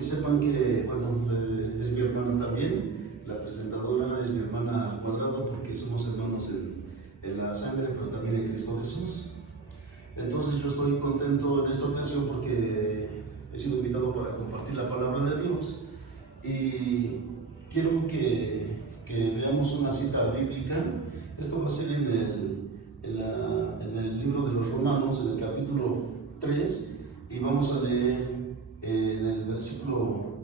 que sepan que, bueno, es mi hermana también, la presentadora es mi hermana al cuadrado porque somos hermanos en la sangre, pero también en Cristo Jesús. Entonces yo estoy contento en esta ocasión porque he sido invitado para compartir la palabra de Dios y quiero que veamos una cita bíblica. Esto va a ser en el libro de los Romanos, en el capítulo 3, y vamos a leer en el versículo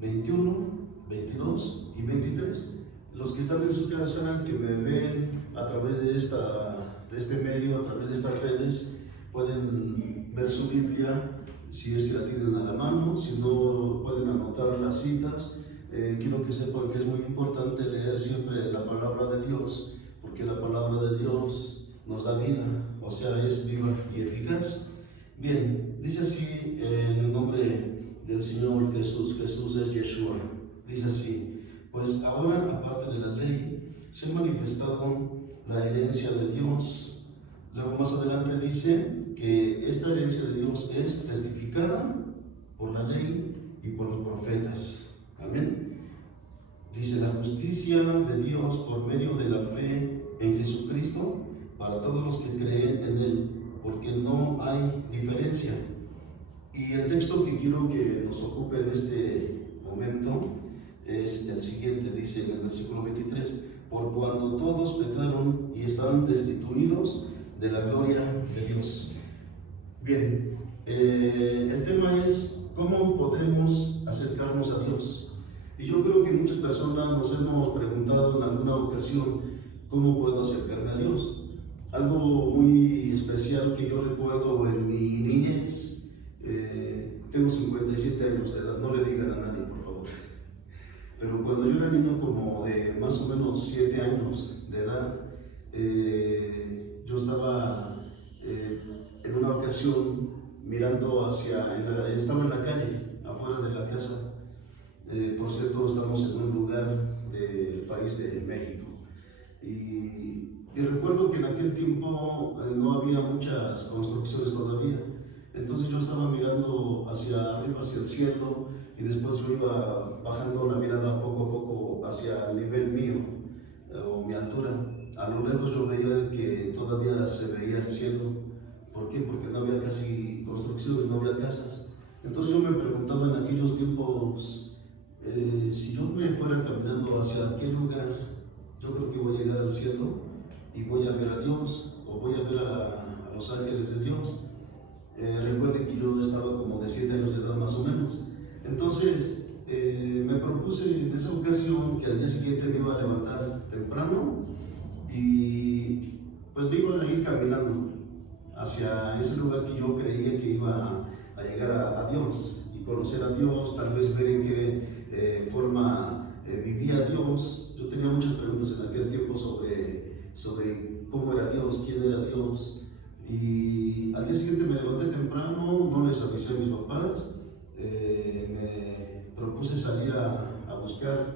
21, 22 y 23. Los que están en su casa, que me ven a través de este medio, a través de estas redes, pueden ver su Biblia, si es que la tienen a la mano, si no pueden anotar las citas. Quiero que sepan que es muy importante leer siempre la palabra de Dios, porque la palabra de Dios nos da vida, o sea, es viva y eficaz. Bien, dice así en el nombre del Señor Jesús. Jesús es Yeshua. Dice así: pues ahora, aparte de la ley, se ha manifestado la herencia de Dios. Luego más adelante dice que esta herencia de Dios es testificada por la ley y por los profetas. Amén. Dice: la justicia de Dios por medio de la fe en Jesucristo para todos los que creen en Él, porque no hay diferencia. Y el texto que quiero que nos ocupe en este momento es el siguiente. Dice en el versículo 23: por cuanto todos pecaron y están destituidos de la gloria de Dios. Bien, el tema es cómo podemos acercarnos a Dios. Y yo creo que muchas personas nos hemos preguntado en alguna ocasión: ¿cómo puedo acercarme a Dios? Algo muy especial que yo recuerdo en mi niñez. Tengo 57 años de edad, no le digan a nadie, por favor. Pero cuando yo era niño, como de más o menos 7 años de edad, yo estaba en una ocasión mirando estaba en la calle, afuera de la casa. Por cierto, estamos en un lugar del país de México. Y recuerdo que en aquel tiempo no había muchas construcciones todavía. Entonces yo estaba mirando hacia arriba, hacia el cielo, y después yo iba bajando la mirada poco a poco hacia el nivel mío, o mi altura. A lo lejos yo veía que todavía se veía el cielo. ¿Por qué? Porque no había casi construcciones, no había casas. Entonces yo me preguntaba en aquellos tiempos, si yo me fuera caminando hacia aquel lugar, yo creo que voy a llegar al cielo y voy a ver a Dios, o voy a ver a los ángeles de Dios. Recuerden que yo estaba como de 7 años de edad más o menos. Entonces me propuse en esa ocasión que al día siguiente me iba a levantar temprano y pues me iba a ir caminando hacia ese lugar que yo creía que iba a llegar a Dios y conocer a Dios, tal vez ver en qué forma vivía Dios. Yo tenía muchas preguntas en aquel tiempo sobre cómo era Dios, quién era Dios. Y al día siguiente me levanté temprano, no les avisé a mis papás, me propuse salir a buscar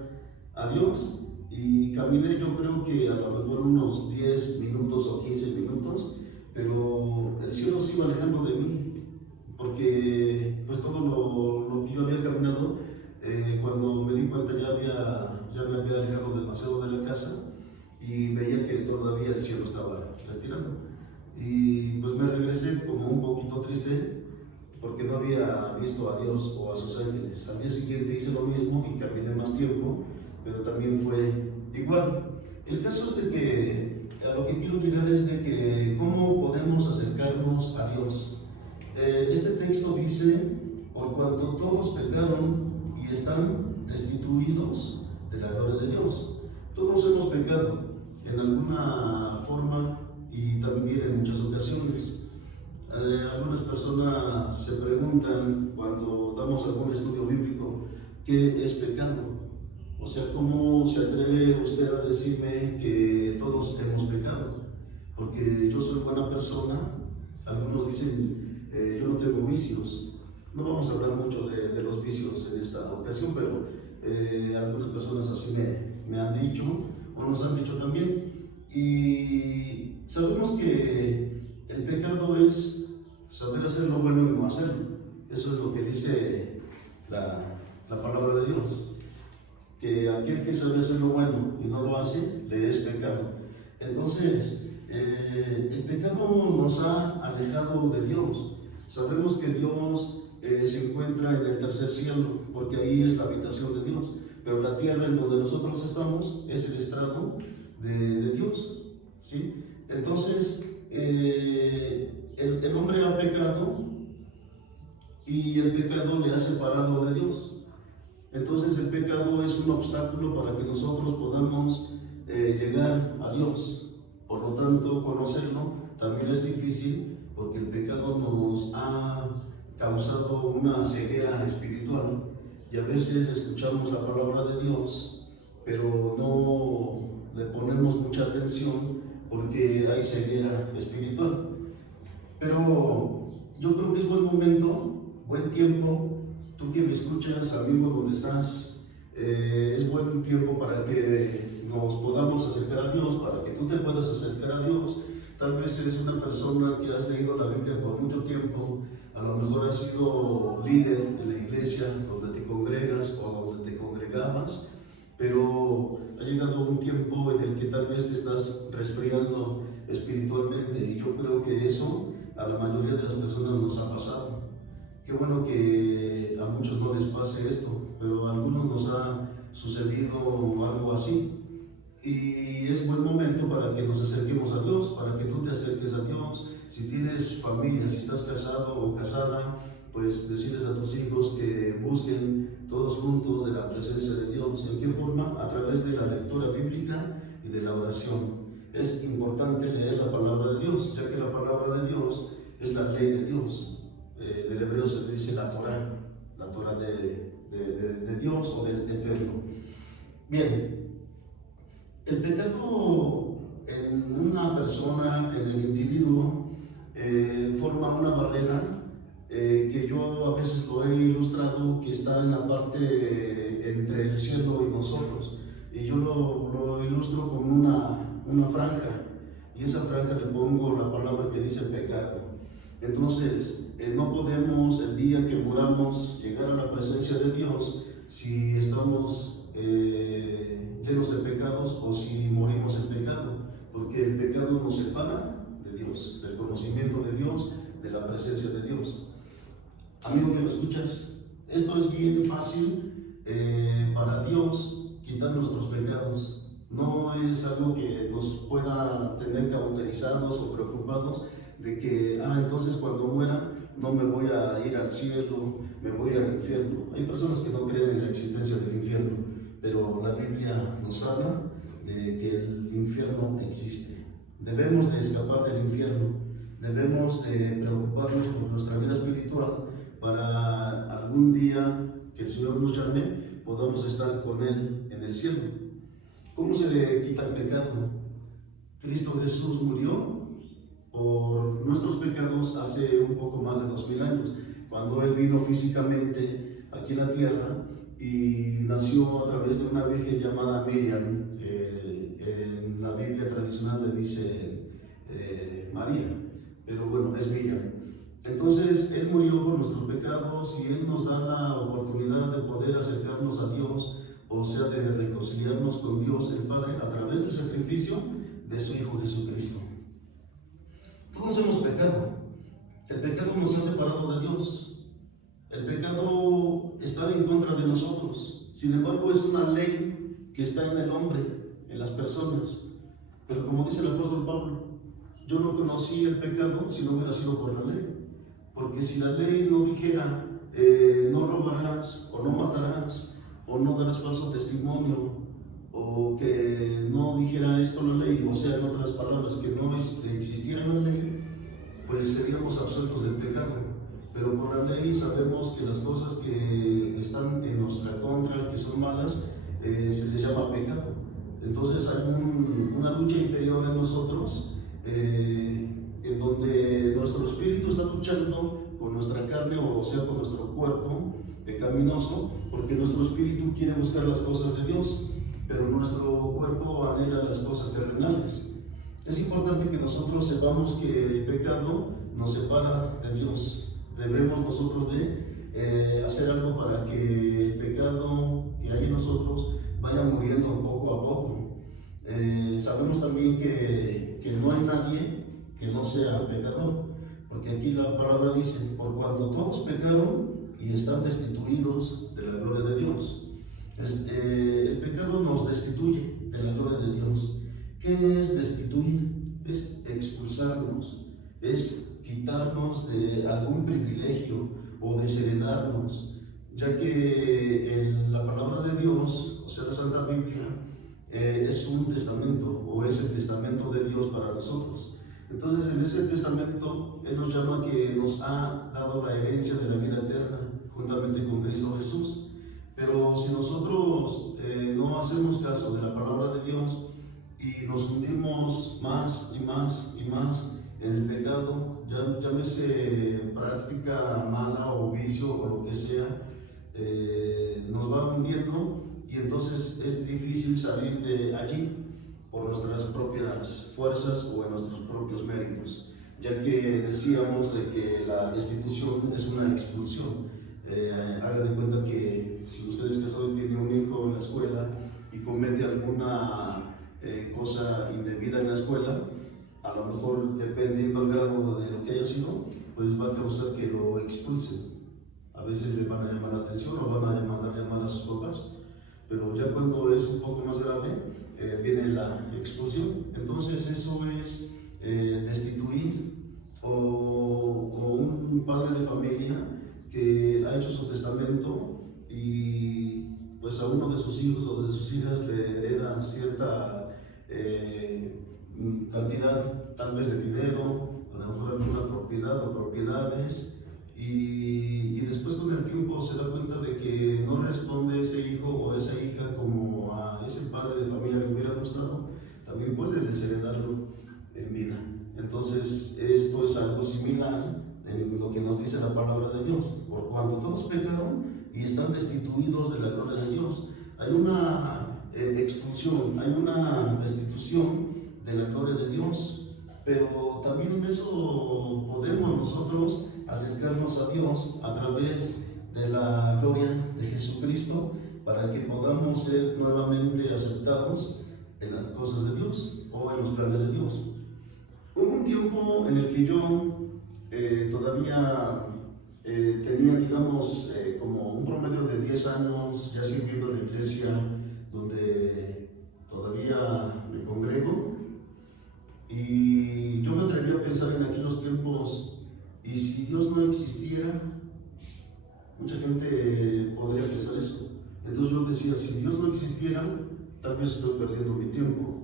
a Dios y caminé, yo creo que a lo mejor unos 10 minutos o 15 minutos, pero el cielo se iba alejando de mí, porque pues todo lo que yo había caminado, cuando me di cuenta ya me había alejado demasiado de la casa y veía que todavía el cielo estaba retirando. Y pues me regresé como un poquito triste porque no había visto a Dios o a sus ángeles. Al día siguiente hice lo mismo y caminé más tiempo, pero también fue igual. El caso es de que a lo que quiero llegar es de que cómo podemos acercarnos a Dios. Este texto dice: por cuanto todos pecaron y están destituidos de la gloria de Dios. Todos hemos pecado en alguna forma y también en muchas ocasiones. Algunas personas se preguntan cuando damos algún estudio bíblico: ¿qué es pecado? O sea, ¿cómo se atreve usted a decirme que todos hemos pecado? Porque yo soy buena persona. Algunos dicen, yo no tengo vicios. No vamos a hablar mucho de los vicios en esta ocasión, pero algunas personas así me han dicho, o nos han dicho también. Y sabemos que el pecado es saber hacer lo bueno y no hacerlo. Eso es lo que dice la palabra de Dios, que aquel que sabe hacer lo bueno y no lo hace, le es pecado. Entonces, el pecado nos ha alejado de Dios. Sabemos que Dios se encuentra en el tercer cielo, porque ahí es la habitación de Dios, pero la tierra en donde nosotros estamos es el estrado de Dios, ¿sí? Entonces, el hombre ha pecado y el pecado le ha separado de Dios. Entonces el pecado es un obstáculo para que nosotros podamos llegar a Dios. Por lo tanto, conocerlo también es difícil, porque el pecado nos ha causado una ceguera espiritual, y a veces escuchamos la palabra de Dios, pero no le ponemos mucha atención porque hay ceguera espiritual. Pero yo creo que es buen momento, buen tiempo, tú que me escuchas, amigo, donde estás, es buen tiempo para que nos podamos acercar a Dios, para que tú te puedas acercar a Dios. Tal vez eres una persona que has leído la Biblia por mucho tiempo, a lo mejor has sido líder en la iglesia donde te congregas o donde te congregabas, pero ha llegado un tiempo en el que tal vez te estás resfriando espiritualmente, y yo creo que eso a la mayoría de las personas nos ha pasado. Qué bueno que a muchos no les pase esto, pero a algunos nos ha sucedido algo así. Y es buen momento para que nos acerquemos a Dios, para que tú te acerques a Dios. Si tienes familia, si estás casado o casada, pues decirles a tus hijos que busquen todos juntos de la presencia de Dios. ¿En qué forma? A través de la lectura bíblica y de la oración. Es importante leer la palabra de Dios, ya que la palabra de Dios es la ley de Dios. Del hebreo se dice la Torah de Dios o del Eterno. Bien, el pecado en una persona, en el individuo, forma una barrera que yo a veces lo he ilustrado, que está en la parte entre el cielo y nosotros, y yo lo ilustro con una franja, y esa franja le pongo la palabra que dice pecado. Entonces, no podemos el día que muramos llegar a la presencia de Dios si estamos llenos de pecados o si morimos en pecado, porque el pecado nos separa de Dios, del conocimiento de Dios, de la presencia de Dios. Amigo que me escuchas, esto es bien fácil para Dios quitar nuestros pecados. No es algo que nos pueda tener cauterizados o preocupados de que, entonces cuando muera no me voy a ir al cielo, me voy al infierno. Hay personas que no creen en la existencia del infierno, pero la Biblia nos habla de que el infierno existe. Debemos de escapar del infierno, debemos de preocuparnos por nuestra vida espiritual para algún día que el Señor nos llame, podamos estar con Él en el cielo. ¿Cómo se le quita el pecado? Cristo Jesús murió por nuestros pecados hace un poco más de 2000 años, cuando Él vino físicamente aquí en la tierra y nació a través de una virgen llamada Miriam. En la Biblia tradicional le dice María, pero bueno, es Miriam. Entonces Él murió por nuestros pecados y Él nos da la oportunidad de poder acercarnos a Dios, o sea, de reconciliarnos con Dios el Padre a través del sacrificio de su Hijo Jesucristo. Todos hemos pecado. El pecado nos ha separado de Dios. El pecado está en contra de nosotros. Sin embargo, es una ley que está en el hombre, en las personas. Pero como dice el apóstol Pablo, yo no conocí el pecado si no hubiera sido por la ley. Porque si la ley no dijera, no robarás, o no matarás, o no darás falso testimonio, o que no dijera esto la ley, o sea, en otras palabras, que no existiera la ley, pues seríamos absueltos del pecado. Pero por la ley sabemos que las cosas que están en nuestra contra, que son malas, se les llama pecado. Entonces hay una lucha interior en nosotros, en donde nuestro espíritu está luchando con nuestra carne, o sea, con nuestro cuerpo pecaminoso, porque nuestro espíritu quiere buscar las cosas de Dios, pero nuestro cuerpo anhela las cosas terrenales. Es importante que nosotros sepamos que el pecado nos separa de Dios. Debemos nosotros de hacer algo para que el pecado que hay en nosotros vaya muriendo poco a poco. Sabemos también que no hay nadie que no sea pecador, porque aquí la palabra dice, por cuanto todos pecaron y están destituidos de la gloria de Dios. El pecado nos destituye de la gloria de Dios. ¿Qué es destituir? Es expulsarnos, es quitarnos de algún privilegio o desheredarnos, ya que en la palabra de Dios, o sea, la Santa Biblia, es un testamento, o es el testamento de Dios para nosotros. Entonces, en ese testamento, Él nos llama que nos ha dado la herencia de la vida eterna, juntamente con Cristo Jesús. Pero si nosotros no hacemos caso de la palabra de Dios y nos hundimos más y más y más en el pecado, llámese práctica mala o vicio o lo que sea, nos va hundiendo, y entonces es difícil salir de allí por nuestras propias fuerzas o en nuestros propios méritos, ya que decíamos de que la destitución es una expulsión. Haga de cuenta que si usted es casado y tiene un hijo en la escuela y comete alguna cosa indebida en la escuela, a lo mejor, dependiendo del grado de lo que haya sido, pues va a causar que lo expulsen. A veces le van a llamar la atención o van a mandar llamar a sus papás, pero ya cuando es un poco más grave, viene la expulsión. Entonces eso es destituir, o un padre de familia que ha hecho su testamento y pues a uno de sus hijos o de sus hijas le hereda cierta cantidad, tal vez de dinero, a lo mejor alguna propiedad o propiedades, y después con el tiempo se da cuenta de que no responde ese hijo o esa hija como a ese padre de familia le hubiera gustado, también puede desheredarlo en vida. Entonces esto es algo similar en lo que nos dice la palabra de Dios. Por cuanto todos pecaron y están destituidos de la gloria de Dios, hay una expulsión, hay una destitución de la gloria de Dios, pero también en eso podemos nosotros acercarnos a Dios a través de la gloria de Jesucristo, para que podamos ser nuevamente aceptados en las cosas de Dios o en los planes de Dios. Hubo un tiempo en el que yo todavía tenía, digamos, como un promedio de 10 años ya sirviendo en la iglesia donde todavía me congrego, y yo me atreví a pensar en aquellos tiempos, y si Dios no existiera, mucha gente podría pensar eso. Entonces yo decía, si Dios no existiera, tal vez estoy perdiendo mi tiempo.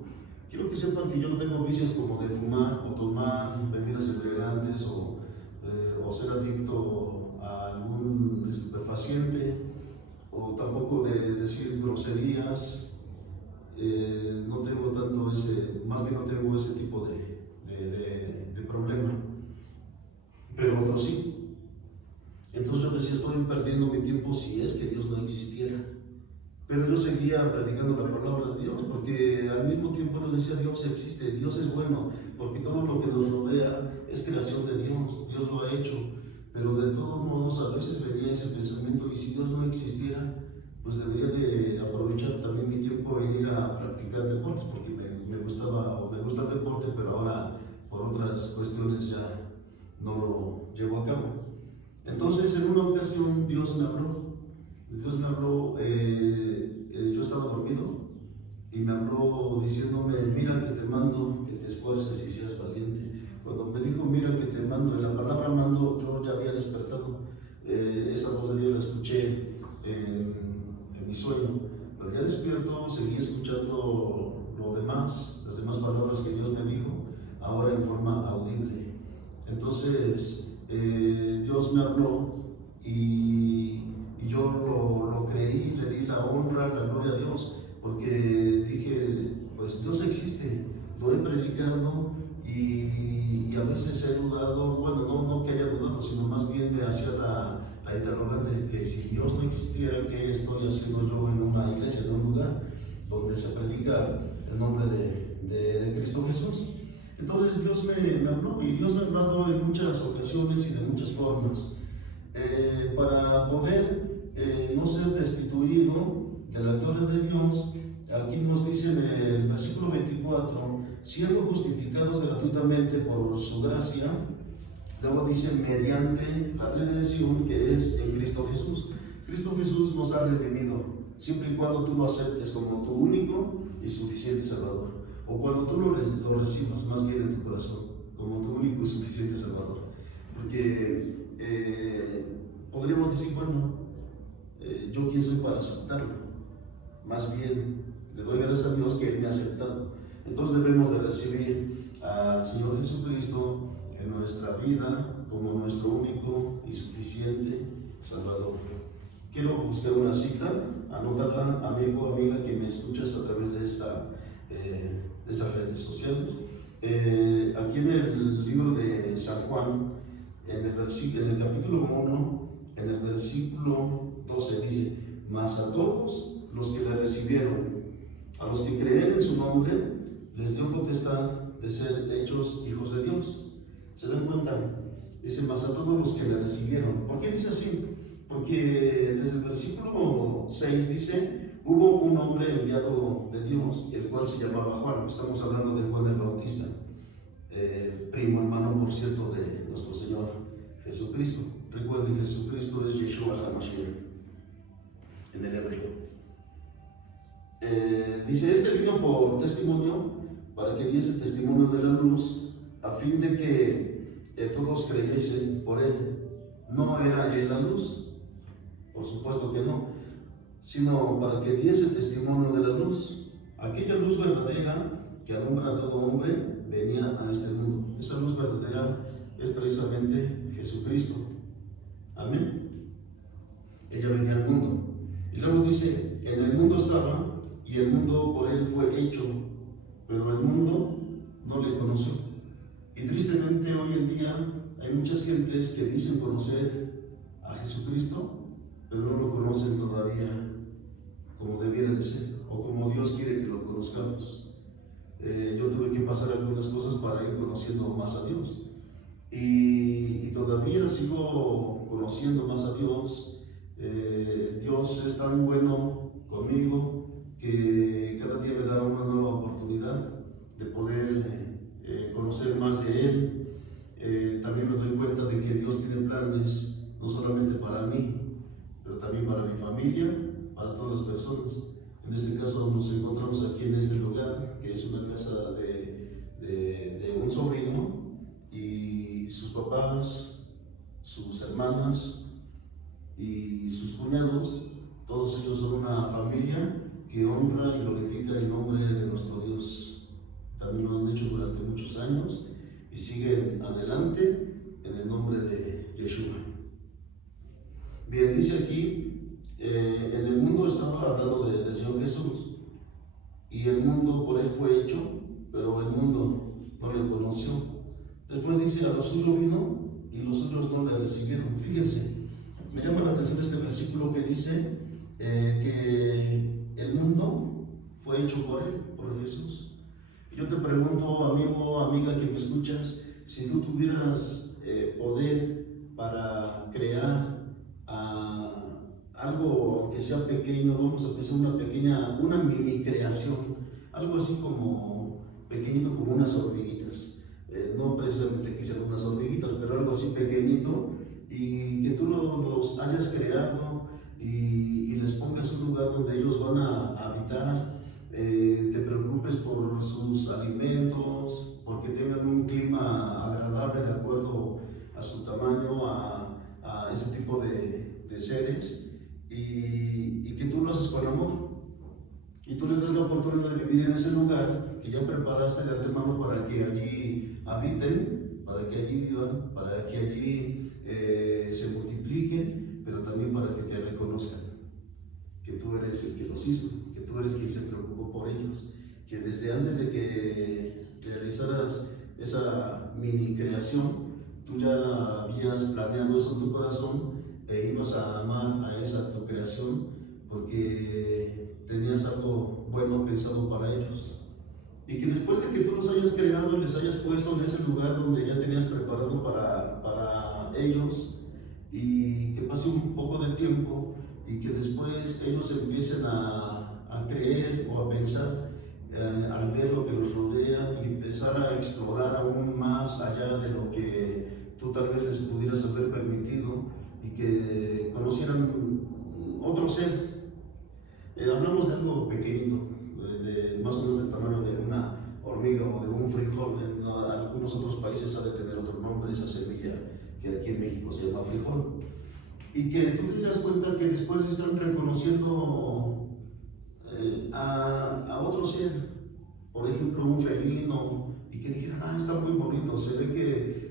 Quiero que sepan que yo no tengo vicios como de fumar o tomar bebidas embriagantes o ser adicto a algún estupefaciente, o tampoco de decir groserías. No tengo tanto más bien no tengo ese tipo de problema, pero otros sí. Entonces yo decía, estoy perdiendo mi tiempo si es que Dios no existiera. Pero yo seguía predicando la palabra de Dios, porque al mismo tiempo yo decía, Dios existe, Dios es bueno, porque todo lo que nos rodea es creación de Dios, Dios lo ha hecho. Pero de todos modos a veces venía ese pensamiento, y si Dios no existiera, pues debería de aprovechar también mi tiempo en ir a practicar deportes, porque me gustaba o me gusta el deporte, pero ahora por otras cuestiones ya no lo llevo a cabo. Entonces en una ocasión Dios me habló, yo estaba dormido y me habló diciéndome, mira que te mando que te esfuerces y seas valiente. Cuando me dijo, mira que te mando, en la palabra mando, yo ya había despertado. Esa voz de Dios la escuché en mi sueño, pero ya despierto, seguí escuchando las demás palabras que Dios me dijo, ahora en forma audible. Entonces Dios me habló y yo lo creí, le di la honra, la gloria a Dios, porque dije, pues Dios existe, lo he predicado, y a veces he dudado, bueno, no que haya dudado, sino más bien me hacía la interrogante de que si Dios no existiera, ¿qué estoy haciendo yo en una iglesia, en un lugar donde se predica el nombre de Cristo Jesús? Entonces Dios me habló, y Dios me ha hablado en muchas ocasiones y de muchas formas. para poder no ser destituido de la gloria de Dios. Aquí nos dice en el versículo 24, siendo justificados gratuitamente por su gracia. Luego dice, mediante la redención que es en Cristo Jesús. Cristo Jesús nos ha redimido, siempre y cuando tú lo aceptes como tu único y suficiente Salvador. O cuando tú lo recibas más bien en tu corazón, como tu único y suficiente Salvador. Porque podríamos decir, bueno, ¿yo quién soy para aceptarlo? Más bien, le doy gracias a Dios que Él me ha aceptado. Entonces debemos de recibir al Señor Jesucristo en nuestra vida como nuestro único y suficiente Salvador. Quiero buscar una cita, anótala, amigo, amiga, que me escuchas a través de estas redes sociales. Aquí en el libro de San Juan, en el capítulo 1, en el versículo 12 dice, mas a todos los que le recibieron, a los que creen en su nombre, les dio potestad de ser hechos hijos de Dios. ¿Se dan cuenta? Dice, mas a todos los que le recibieron. ¿Por qué dice así? Porque desde el versículo 6 dice, hubo un hombre enviado de Dios, el cual se llamaba Juan. Estamos hablando de Juan el Bautista, primo hermano, por cierto, de nuestro Señor Jesucristo. Recuerden, Jesucristo es Yeshua HaMashiach en el hebreo. Dice, este vino por testimonio, para que diese testimonio de la luz, a fin de que todos creyesen por él. No era él la luz, por supuesto que no, sino para que diese testimonio de la luz. Aquella luz verdadera que alumbra a todo hombre venía a este mundo. Esa luz verdadera es precisamente Jesucristo. Amén. Ella venía al mundo. Y luego dice, en el mundo estaba, y el mundo por él fue hecho, pero el mundo no le conoció. Y tristemente hoy en día hay muchas gentes que dicen conocer a Jesucristo, pero no lo conocen todavía como debiera de ser, o como Dios quiere que lo conozcamos. Yo tuve que pasar algunas cosas para ir conociendo más a Dios. Y todavía sigo conociendo más a Dios. Dios es tan bueno conmigo que cada día me da una nueva oportunidad de poder conocer más de Él. También me doy cuenta de que Dios tiene planes no solamente para mí, pero también para mi familia, para todas las personas. En este caso nos encontramos aquí en este lugar, que es una casa de un sobrino y sus papás, sus hermanas y sus cuñados. Todos ellos son una familia que honra y glorifica el nombre de nuestro Dios. También lo han hecho durante muchos años y siguen adelante en el nombre de Yeshua. Bien, dice aquí, en el mundo estaba hablando del Señor Jesús, y el mundo por él fue hecho, pero el mundo no le conoció. Después dice, a los suyos vino y los suyos no le recibieron. Fíjense, me llama la atención este versículo que dice que el mundo fue hecho por él, por Jesús. Yo te pregunto, amigo, amiga que me escuchas, si tú tuvieras poder para crear algo, aunque sea pequeño, vamos a pensar una mini creación, algo así como pequeñito, como unas hormiguitas, no precisamente que sean unas hormiguitas, pero algo así pequeñito, y que tú los hayas creado y les pongas un lugar donde ellos van a habitar. Te preocupes por sus alimentos, porque tengan un clima agradable de acuerdo a su tamaño, a ese tipo de seres, y que tú lo haces con amor, y tú les das la oportunidad de vivir en ese lugar que ya preparaste de antemano para que allí habiten, para que allí vivan, para que allí se multipliquen, pero también para que te reconozcan que tú eres el que los hizo, que tú eres quien se preocupó por ellos, que desde antes de que realizaras esa mini creación, tú ya habías planeado eso en tu corazón e ibas a amar a esa tu creación porque tenías algo bueno pensado para ellos. Y que después de que tú los hayas creado y les hayas puesto en ese lugar donde ya tenías preparado para ellos, y que pase un poco de tiempo y que después ellos empiecen a creer o a pensar al ver lo que los rodea y empezar a explorar aún más allá de lo que tú tal vez les pudieras haber permitido y que conocieran otro ser. Hablamos de algo pequeñito, de más o menos del tamaño de una hormiga o de un frijol. En algunos otros países ha de tener otro nombre, esa semilla que aquí en México se llama frijol. Y que tú te das cuenta que después están reconociendo a otro ser, por ejemplo un felino, y que dijeran, está muy bonito, se ve que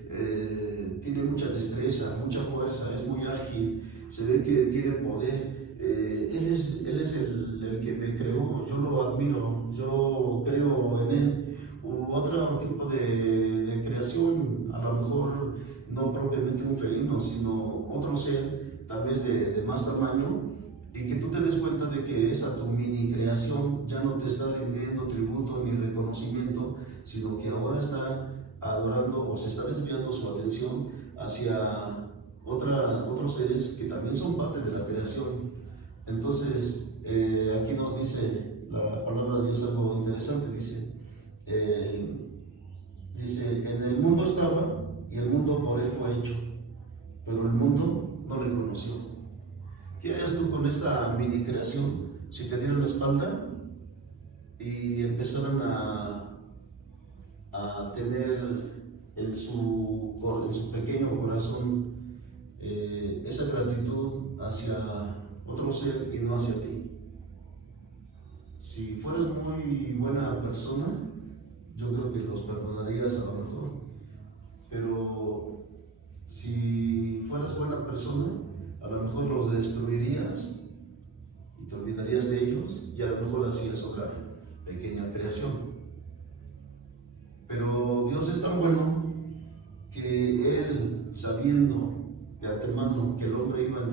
tiene mucha destreza, mucha fuerza, es muy ágil, se ve que tiene poder. Él es el que me creó, yo lo admiro, yo creo en él. U otro tipo de creación, a lo mejor no propiamente un felino, sino otro ser, tal vez de más tamaño, y que tú te des cuenta de que esa tu mini creación ya no te está rindiendo tributo ni reconocimiento, sino que ahora está adorando o se está desviando su atención hacia otros seres que también son parte de la creación. Entonces, aquí nos dice la palabra de Dios algo interesante, dice, en el mundo estaba y el mundo por él fue hecho, pero el mundo no le conoció. ¿Qué harías tú con esta mini creación si te dieran la espalda y empezaran a tener en su pequeño corazón esa gratitud hacia otro ser y no hacia ti? Si fueras muy buena persona, yo creo que los perdonarías a lo mejor, pero si fueras buena persona, a lo mejor los destruirías y te olvidarías de ellos, y a lo mejor hacías otra pequeña creación. Pero Dios es tan bueno que Él, sabiendo de antemano que el hombre iba a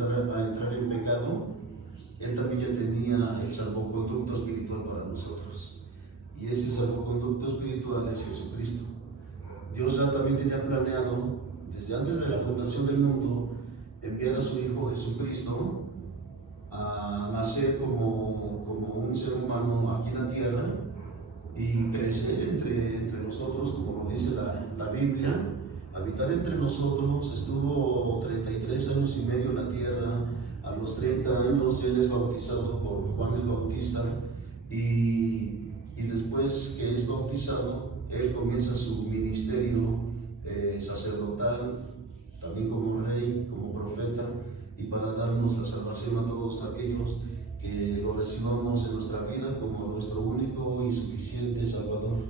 entrar en pecado, Él también ya tenía el salvoconducto espiritual para nosotros. Y ese salvoconducto espiritual es Jesucristo. Dios ya también tenía planeado, desde antes de la fundación del mundo, enviar a su Hijo Jesucristo a nacer como un ser humano aquí en la tierra y crecer entre nosotros, como lo dice la Biblia, habitar entre nosotros. Estuvo 33 años y medio en la tierra. A los 30 años Él es bautizado por Juan el Bautista, y después que es bautizado, Él comienza su ministerio sacerdotal, también como rey, como profeta, y para darnos la salvación a todos aquellos que lo recibamos en nuestra vida como nuestro único y suficiente Salvador.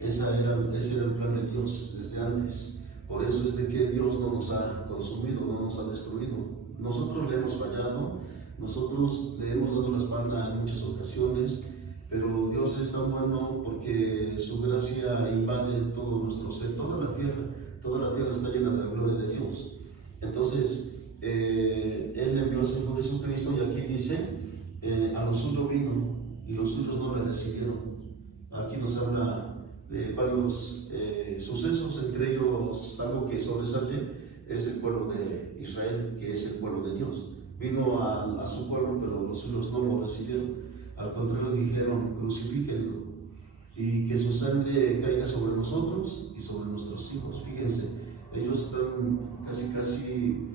Ese era el plan de Dios desde antes. Por eso es de que Dios no nos ha consumido, no nos ha destruido. Nosotros le hemos fallado, nosotros le hemos dado la espalda en muchas ocasiones, pero Dios es tan bueno porque su gracia invade todo nuestro ser, toda la tierra está llena de la gloria de Dios. Entonces, Él envió a su Hijo Jesucristo, y aquí dice, a los suyos vino y los suyos no le recibieron. Aquí nos habla de varios sucesos, entre ellos algo que sobresale es el pueblo de Israel, que es el pueblo de Dios. Vino a su pueblo, pero los suyos no lo recibieron. Al contrario, dijeron, crucifíquenlo y que su sangre caiga sobre nosotros y sobre nuestros hijos. Fíjense, ellos están casi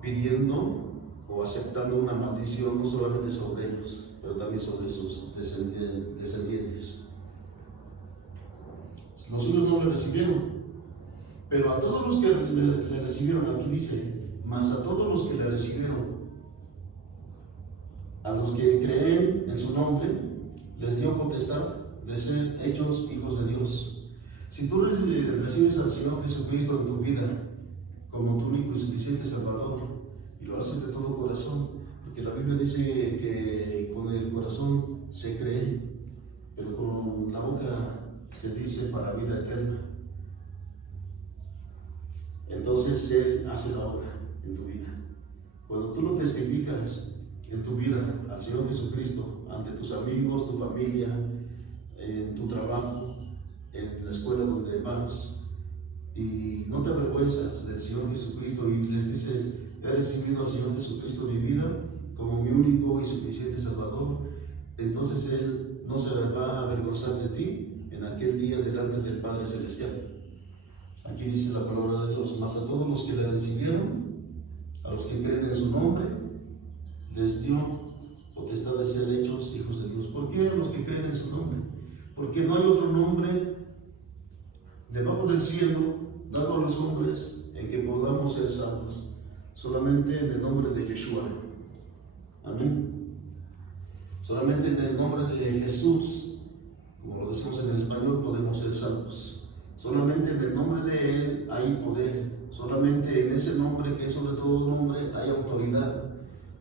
pidiendo o aceptando una maldición, no solamente sobre ellos, pero también sobre sus descendientes. Los suyos no le recibieron, pero a todos los que le recibieron, aquí dice, mas a todos los que le recibieron, a los que creen en su nombre, les dio potestad de ser hechos hijos de Dios. Si tú recibes al Señor Jesucristo en tu vida como tu único y suficiente Salvador, y lo haces de todo corazón, porque la Biblia dice que con el corazón se cree, pero con la boca se dice para vida eterna. Entonces Él hace la obra en tu vida. Cuando tú lo testificas en tu vida al Señor Jesucristo, ante tus amigos, tu familia, en tu trabajo, en la escuela donde vas, y no te avergüenzas del Señor Jesucristo y les dices, he recibido al Señor Jesucristo en mi vida como mi único y suficiente Salvador, entonces Él no se va a avergonzar de ti en aquel día delante del Padre Celestial. Aquí dice la palabra de Dios, mas a todos los que le recibieron, a los que creen en su nombre, les dio potestad de ser hechos hijos de Dios. ¿Por qué a los que creen en su nombre? Porque no hay otro nombre debajo del cielo dado a los hombres en que podamos ser salvos, solamente en el nombre de Yeshua. Amén. Solamente en el nombre de Jesús, como lo decimos en el español, podemos ser salvos. Solamente en el nombre de Él hay poder. Solamente en ese nombre, que es sobre todo nombre, hay autoridad.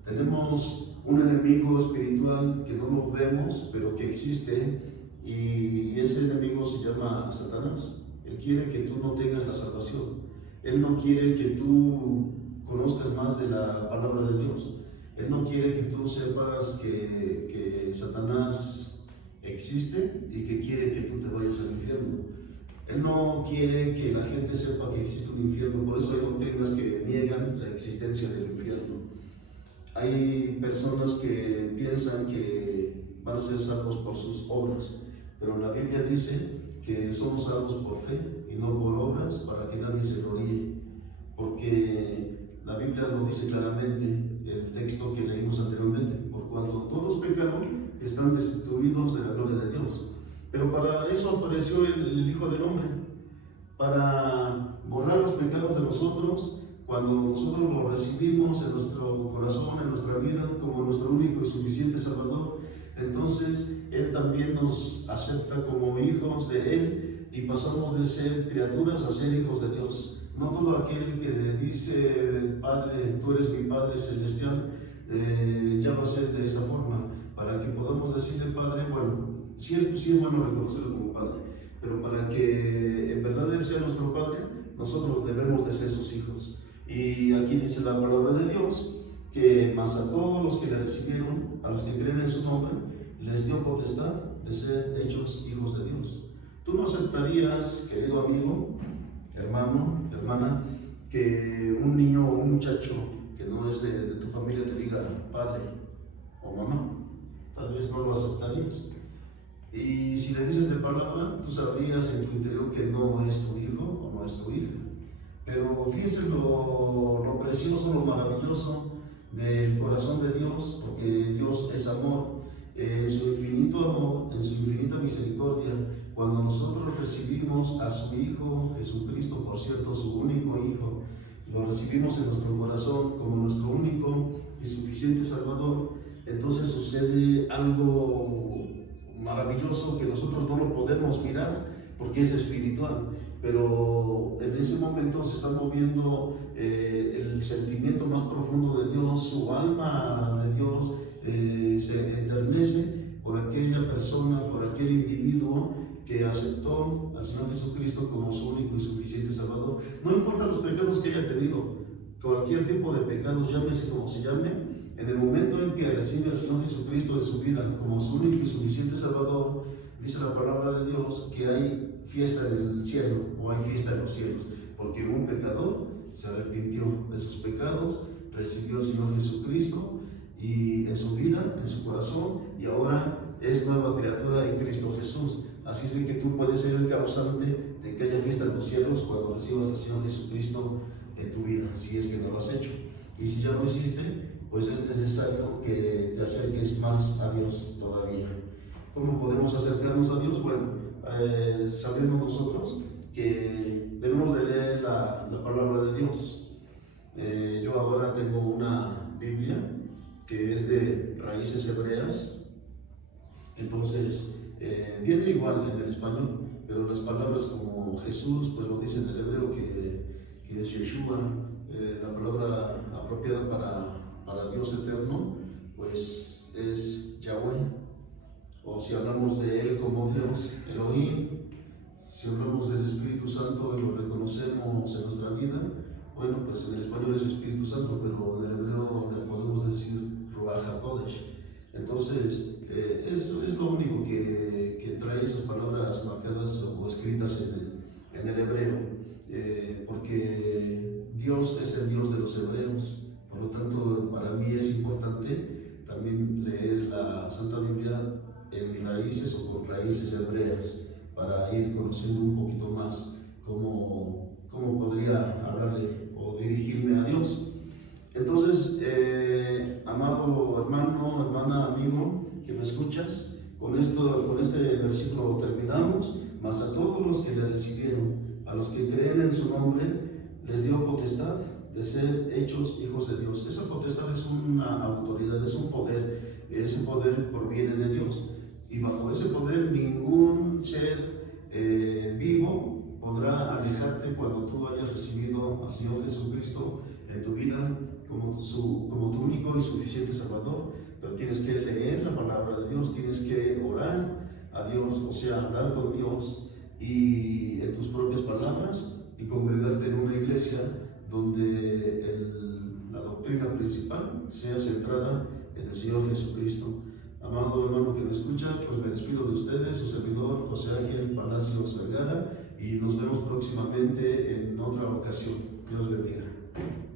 Tenemos un enemigo espiritual que no lo vemos, pero que existe, y ese enemigo se llama Satanás. Él quiere que tú no tengas la salvación. Él no quiere que tú conozcas más de la palabra de Dios. Él no quiere que tú sepas que Satanás existe y que quiere que tú te vayas al infierno. Él no quiere que la gente sepa que existe un infierno, por eso hay doctrinas que niegan la existencia del infierno. Hay personas que piensan que van a ser salvos por sus obras, pero la Biblia dice que somos salvos por fe y no por obras, para que nadie se gloríe, porque la Biblia lo dice claramente, el texto que leímos anteriormente, por cuanto todos pecaron, están destituidos de la gloria de Dios. Pero para eso apareció el Hijo del Hombre, para borrar los pecados de nosotros. Cuando nosotros lo recibimos en nuestro corazón, en nuestra vida, como nuestro único y suficiente Salvador, entonces Él también nos acepta como hijos de Él y pasamos de ser criaturas a ser hijos de Dios. No todo aquel que le dice, Padre, tú eres mi Padre Celestial, ya va a ser de esa forma. Para que podamos decirle, Padre, bueno, sí es bueno reconocerlo como Padre, pero para que en verdad Él sea nuestro Padre, nosotros debemos de ser sus hijos. Y aquí dice la palabra de Dios, que más a todos los que le recibieron, a los que creen en su nombre, les dio potestad de ser hechos hijos de Dios. ¿Tú no aceptarías, querido amigo, hermano, hermana, que un niño o un muchacho que no es de tu familia te diga padre o mamá? Tal vez no lo aceptarías. Y si le dices de palabra, tú sabrías en tu interior que no es tu hijo o no es tu hija. Pero fíjense lo precioso, lo maravilloso del corazón de Dios, porque Dios es amor. En su infinito amor, en su infinita misericordia, cuando nosotros recibimos a su Hijo Jesucristo, por cierto, su único Hijo, lo recibimos en nuestro corazón como nuestro único y suficiente Salvador, entonces sucede algo maravilloso que nosotros no lo podemos mirar porque es espiritual, pero en ese momento se está moviendo el sentimiento más profundo de Dios, su alma de Dios se enternece por aquella persona, por aquel individuo que aceptó al Señor Jesucristo como su único y suficiente Salvador. No importa los pecados que haya tenido, cualquier tipo de pecados, llámese como se llame, en el momento en que recibe al Señor Jesucristo en su vida como su único y suficiente Salvador, dice la palabra de Dios que hay fiesta en el cielo, o hay fiesta en los cielos, porque un pecador se arrepintió de sus pecados, recibió al Señor Jesucristo y en su vida, en su corazón, y ahora es nueva criatura en Cristo Jesús. Así es de que tú puedes ser el causante de que haya fiesta en los cielos cuando recibas al Señor Jesucristo en tu vida, si es que no lo has hecho. Y si ya lo hiciste, pues es necesario que te acerques más a Dios todavía. ¿Cómo podemos acercarnos a Dios? Bueno, sabemos nosotros que debemos de leer la palabra de Dios. Yo ahora tengo una Biblia que es de raíces hebreas, entonces viene igual en el español, pero las palabras como Jesús, pues lo dice en el hebreo que es Yeshua, la palabra apropiada para Dios eterno, pues es Yahweh. O si hablamos de Él como Dios, Elohim, si hablamos del Espíritu Santo y lo reconocemos en nuestra vida, bueno, pues en el español es Espíritu Santo, pero en el hebreo le podemos decir Ruach HaKodesh. Entonces, eso es lo único que trae esas palabras marcadas o escritas en el hebreo. porque Dios es el Dios de los hebreos. Por lo tanto, para mí es importante también leer la Santa Biblia en raíces o con raíces hebreas para ir conociendo un poquito más cómo podría hablarle o dirigirme a Dios. Entonces, amado hermano, hermana, amigo que me escuchas, con este versículo terminamos. Mas a todos los que le recibieron, a los que creen en su nombre, les dio potestad de ser hechos hijos de Dios. Esa potestad es una autoridad, es un poder. Ese poder proviene de Dios. Y bajo ese poder ningún ser vivo podrá alejarte cuando tú hayas recibido al Señor Jesucristo en tu vida como tu único y suficiente Salvador. Pero tienes que leer la palabra de Dios, tienes que orar a Dios, o sea, hablar con Dios y en tus propias palabras, y congregarte en una iglesia donde la doctrina principal sea centrada en el Señor Jesucristo. Amado hermano que me escucha, pues me despido de ustedes, su servidor José Ángel Palacios Vergara, y nos vemos próximamente en otra ocasión. Dios bendiga.